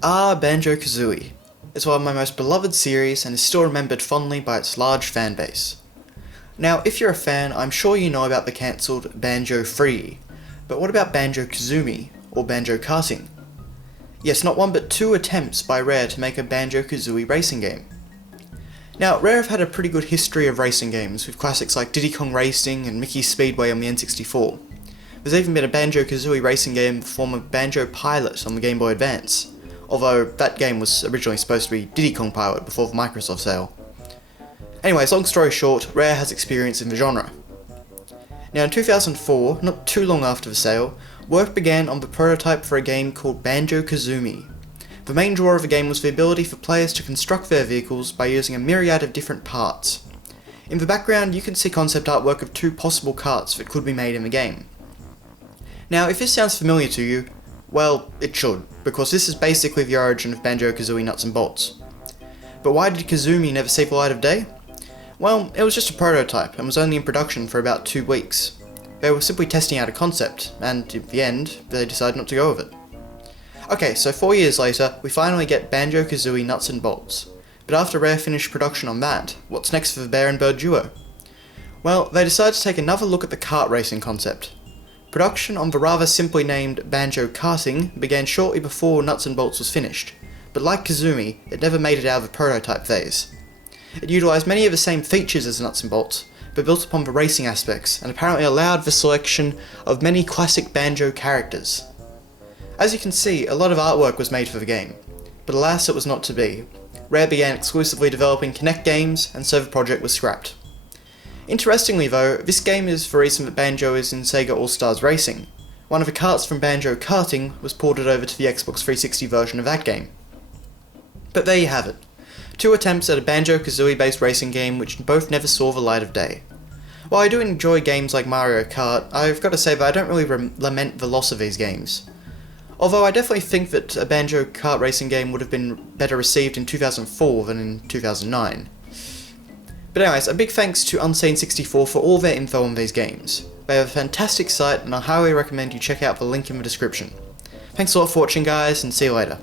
Banjo-Kazooie. It's one of my most beloved series and is still remembered fondly by its large fan base. Now, if you're a fan, I'm sure you know about the cancelled Banjo-Free, but what about Banjo-Kazoomie, or Banjo-Karting? Yes, not one but two attempts by Rare to make a Banjo-Kazooie racing game. Now, Rare have had a pretty good history of racing games, with classics like Diddy Kong Racing and Mickey's Speedway on the N64. There's even been a Banjo-Kazooie racing game in the form of Banjo Pilot on the Game Boy Advance, although that game was originally supposed to be Diddy Kong Pilot before the Microsoft sale. Anyways, long story short, Rare has experience in the genre. Now in 2004, not too long after the sale, work began on the prototype for a game called Banjo-Kazoomie. The main draw of the game was the ability for players to construct their vehicles by using a myriad of different parts. In the background you can see concept artwork of two possible carts that could be made in the game. Now if this sounds familiar to you, well, it should, because this is basically the origin of Banjo-Kazooie Nuts and Bolts. But why did Kazoomie never see the light of day? Well, it was just a prototype and was only in production for about 2 weeks. They were simply testing out a concept, and in the end, they decided not to go with it. Okay, so 4 years later, we finally get Banjo-Kazooie Nuts and Bolts. But after Rare finished production on that, what's next for the Bear and Bird duo? Well, they decided to take another look at the kart racing concept. Production on the rather simply named Banjo-Karting began shortly before Nuts and Bolts was finished, but like Kazoomie, it never made it out of the prototype phase. It utilised many of the same features as Nuts and Bolts, but built upon the racing aspects, and apparently allowed the selection of many classic Banjo characters. As you can see, a lot of artwork was made for the game, but alas it was not to be. Rare began exclusively developing Kinect games, and so the project was scrapped. Interestingly though, this game is the reason that Banjo is in Sega All-Stars Racing. One of the karts from Banjo-Karting was ported over to the Xbox 360 version of that game. But there you have it. 2 attempts at a Banjo-Kazooie based racing game which both never saw the light of day. While I do enjoy games like Mario Kart, I've got to say that I don't really lament the loss of these games. Although I definitely think that a Banjo-Kart racing game would have been better received in 2004 than in 2009. But anyways, a big thanks to Unsane64 for all their info on these games. They have a fantastic site and I highly recommend you check out the link in the description. Thanks a lot for watching guys, and see you later.